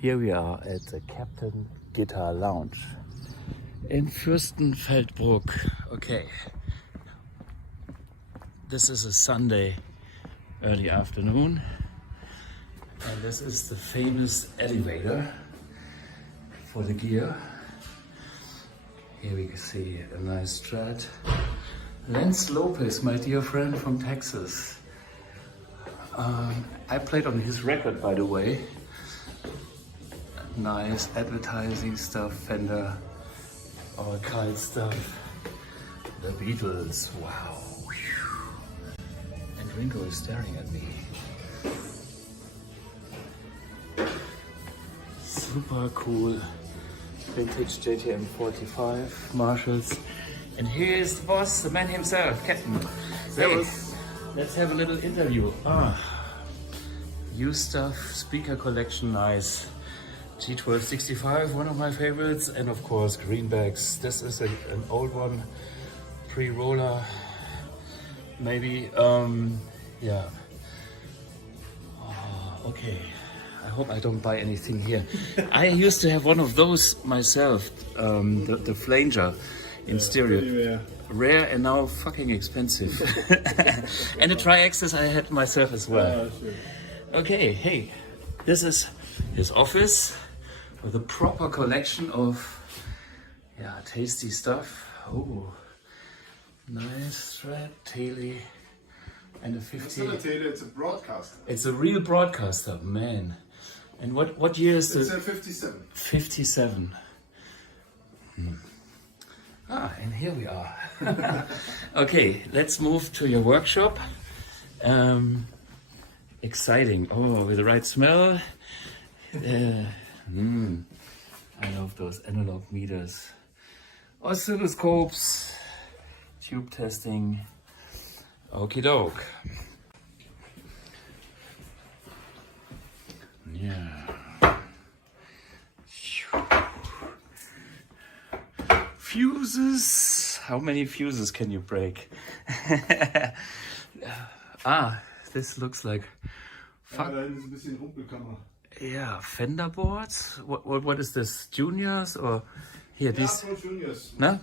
Here we are at the Captain Guitar Lounge in Fürstenfeldbruck. Okay, this is a Sunday early afternoon, and this is the famous elevator for the gear. Here we can see a nice Strat. Lance Lopez, my dear friend from Texas. I played on his record, by the way. Nice advertising stuff, Fender, all kind of stuff. The Beatles, wow. And Ringo is staring at me. Super cool. Vintage JTM 45 Marshalls. And here's the boss, the man himself, Captain. Hey, let's have a little interview. Used stuff, speaker collection, nice. G1265, one of my favorites, and of course greenbacks. This is an old one, pre-roller, maybe. Yeah. Okay. I hope I don't buy anything here. I used to have one of those myself, the flanger in stereo. Rare and now fucking expensive. And the tri-axis I had myself as well. Sure. Okay, hey, this is his office with a proper collection of tasty stuff. Oh, nice Strat, Taily, and a 50. It's not a Taily, it's a broadcaster. It's a real broadcaster, man. And what year is It's the? a 57. 57. And here we are. Okay, let's move to your workshop. Exciting. Oh, with the right smell. I love those analog meters. Oscilloscopes. Tube testing. Okie doke. Yeah. Fuses. How many fuses can you break? This looks like. Yeah, Fender boards. What is this? Juniors or here? These. For juniors. No?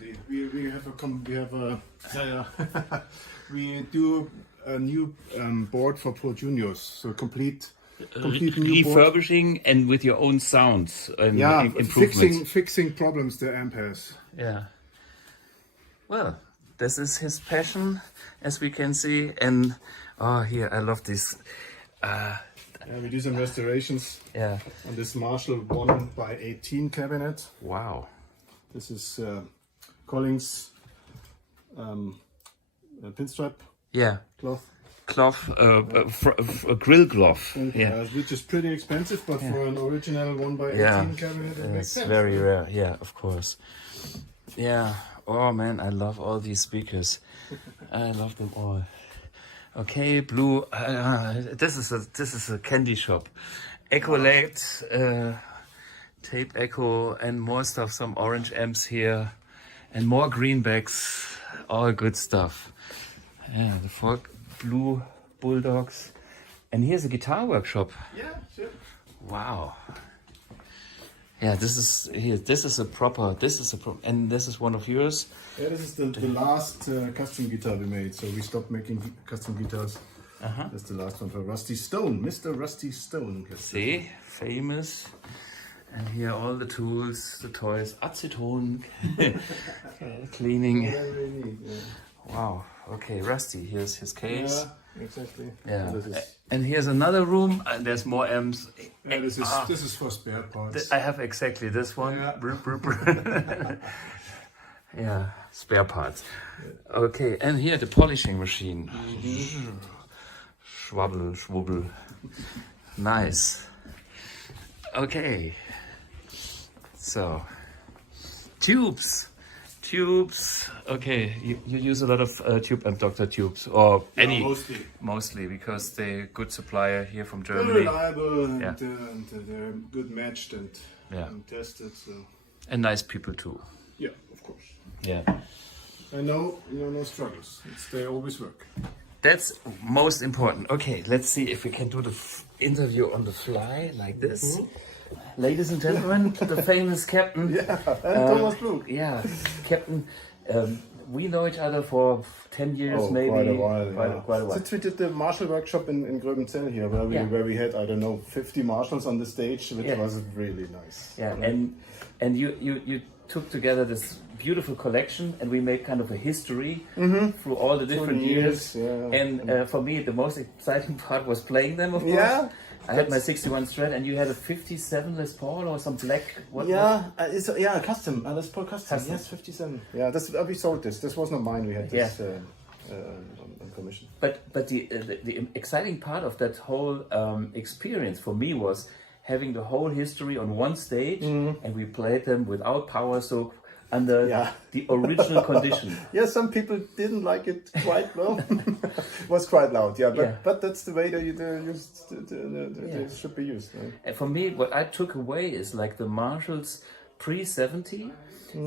We do a new board for pro juniors. So complete new refurbishing board. And with your own sounds and improvements. Fixing problems the amp has. Yeah. Well, this is his passion, as we can see. And here I love this. We do some restorations. Yeah. On this Marshall 1x18 cabinet. Wow. This is Collins pinstripe. Yeah. Cloth. A grill cloth. Yeah. Which is pretty expensive, but for an original 1x18 cabinet, it makes sense. Very rare. Yeah, of course. Yeah. Oh man, I love all these speakers. I love them all. Okay, Blue. This is a candy shop. Ecolate, tape echo, and more stuff. Some orange amps here, and more greenbacks. All good stuff. Yeah, the folk Blue Bulldogs, and here's a guitar workshop. Yeah, sure. Wow. Yeah, this is a proper, and this is one of yours. Yeah, this is the last custom guitar we made. So we stopped making custom guitars. That's the last one for Rusty Stone, Mr. Rusty Stone. See, famous. And here all the tools, the toys, acetone, cleaning. Wow. Okay, Rusty. Here's his case. Yeah, exactly. Yeah. And here's another room, and there's more amps. Yeah, this is for spare parts. I have exactly this one. Yeah. Yeah, spare parts. Yeah. Okay, and here the polishing machine. Schwubbel. Nice. Okay. So, tubes. Okay, you use a lot of tube amp Dr. tubes, or any? Mostly, because they're good supplier here from Germany. They're reliable and they're good matched and tested. So. And nice people too. Yeah, of course. Yeah. I know, no struggles. They always work. That's most important. Okay, let's see if we can do the interview on the fly like this. ladies and gentlemen, the famous Captain. Yeah, and Thomas Blug. Yeah, Captain. We know each other for 10 years, maybe. Quite a while. Quite a while. Since we did the Marshall workshop in Gröbenzell here, where we had, I don't know, 50 Marshals on the stage, which was really nice. Yeah, and you took together this beautiful collection, and we made kind of a history through all the different years. Yeah. And for me, the most exciting part was playing them, of course. Yeah. I had my 61 Strat, and you had a 57 Les Paul or some black. It's a custom. Les Paul custom. Yes, 57. Yeah, we sold this. This was not mine. We had this on commission. But the exciting part of that whole experience for me was having the whole history on one stage, and we played them without power soak under the original condition. Yeah, some people didn't like it quite well. It was quite loud, but that's the way they should be used. Right? And for me, what I took away is like the Marshalls pre-70,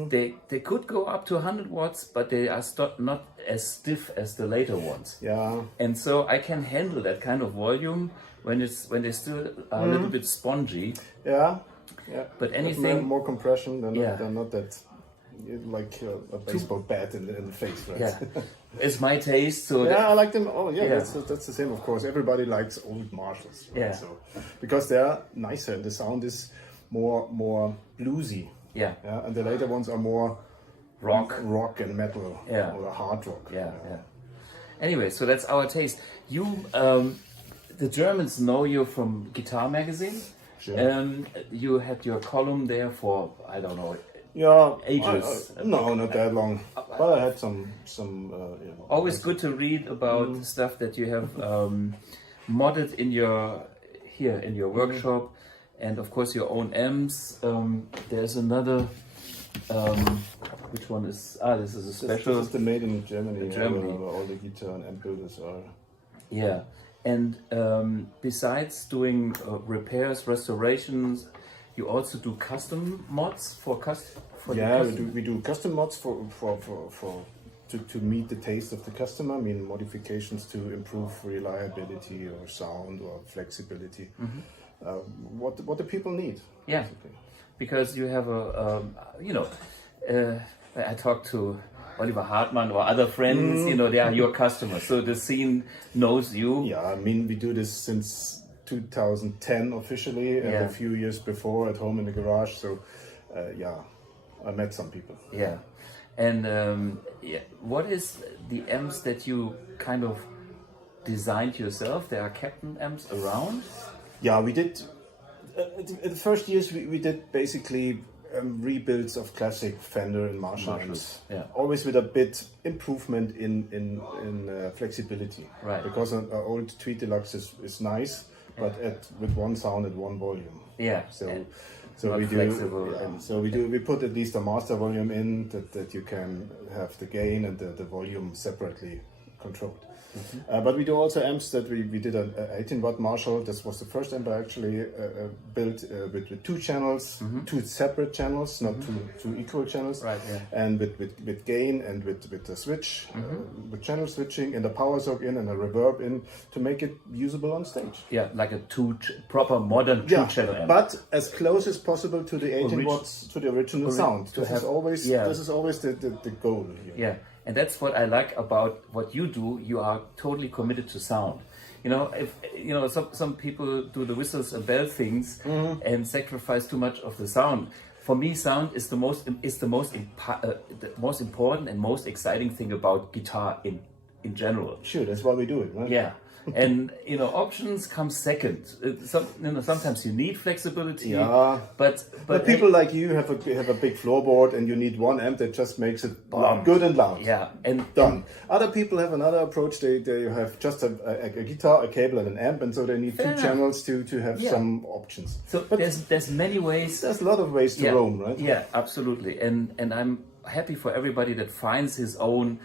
they could go up to 100 watts, but they are not as stiff as the later ones. Yeah. And so I can handle that kind of volume when they still are a little bit spongy. Yeah. But anything more compression than not that. Like a baseball bat in the face, right? Yeah, it's my taste. So I like them. Oh, that's the same. Of course, everybody likes old Marshalls. Right? Yeah. So because they are nicer and the sound is more bluesy. Yeah. And the later ones are more rock and metal. Yeah. Or hard rock. Yeah. Anyway, so that's our taste. You, the Germans know you from Guitar Magazine. Sure. You had your column there for, I don't know. Yeah, ages. No, not that long. But I had some. Always good to read about stuff that you have modded in your workshop, and of course your own amps. There's another. Which one is? This is a special. This is the made in Germany. Germany. Where all the guitar and amp builders are. Yeah, and besides doing repairs, restorations. You also do custom mods for we do custom mods to meet the taste of the customer. I mean, modifications to improve reliability or sound or flexibility. What the people need. Yeah, basically. Because you have I talked to Oliver Hartmann or other friends. They are your customers, so the scene knows you. Yeah, I mean, we do this since 2010 officially, and a few years before at home in the garage. So, I met some people. Yeah, and what is the amps that you kind of designed yourself? There are Captain amps around. Yeah, we did. In the first years, we did basically rebuilds of classic Fender and Marshall amps. Yeah. Always with a bit improvement in flexibility. Right. Because an old Tweed Deluxe is nice. But with one sound at one volume. Yeah. So we do. We put at least a master volume in that you can have the gain and the volume separately controlled. But we do also amps that we did an 18 watt Marshall. This was the first amp I actually built with two channels, two separate channels, not two equal channels. Right. Yeah. And with gain and with the switch, with channel switching and a power soak in and a reverb in to make it usable on stage. Yeah, like a proper modern two-channel amp. But as close as possible to the 18 watts to the original sound. This is always the goal here. Yeah. And that's what I like about what you do. You are totally committed to sound. Some people do the whistles and bell things and sacrifice too much of the sound. For me, sound is the most important and most exciting thing about guitar in general. Sure, that's why we do it, right? Yeah. And options come second. Sometimes you need flexibility. Yeah. But people like you have a big floorboard and you need one amp that just makes it good and loud. Yeah. And done. Other people have another approach. They have just a guitar, a cable, and an amp, and so they need two channels to have some options. So but there's many ways. There's a lot of ways to roam, right? Yeah, absolutely. And I'm happy for everybody that finds his own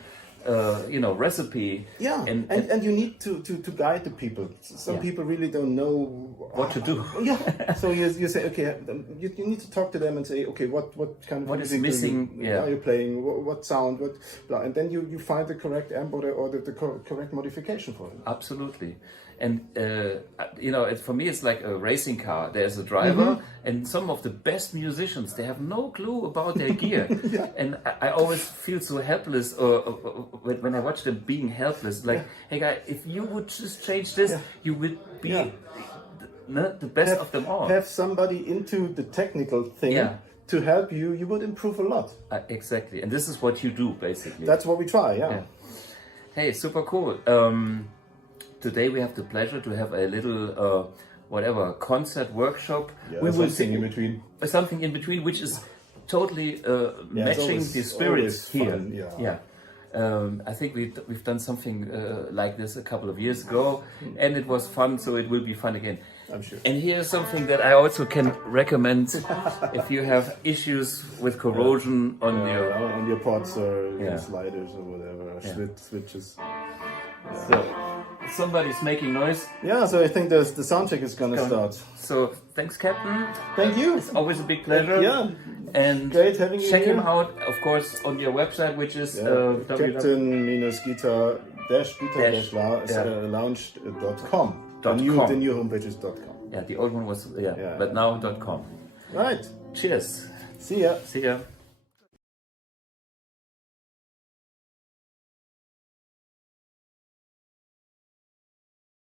recipe. Yeah, and you need to guide the people. Some people really don't know what to do. Yeah, so you say, okay, you need to talk to them and say, okay, what kind of what is music missing? are you playing? What sound? Blah, and then you find the correct amp or the correct modification for them. Absolutely. And for me, it's like a racing car. There's a driver, and some of the best musicians, they have no clue about their gear. And I always feel so helpless, or when I watch them being helpless. Like, hey guy, if you would just change this, you would be the best of them all. Have somebody into the technical thing to help you. You would improve a lot. Exactly, and this is what you do basically. That's what we try. Yeah. Hey, super cool. Today we have the pleasure to have a little, concert workshop. We will sing in between. Something in between, which is totally matching the spirit here. I think we've done something like this a couple of years ago, and it was fun, so it will be fun again. I'm sure. And here's something that I also can recommend if you have issues with corrosion on your pots or your sliders or whatever, switches. So somebody's making noise. Yeah, so I think the sound check is gonna start. So thanks, Captain. Thank you. It's always a big pleasure. Yeah. And great having you check here. him out, of course, on your website, which is captain-guitar-lounge.com. The new homepage is .com. Yeah, the old one was but now .com. Right. Cheers. See ya. See ya.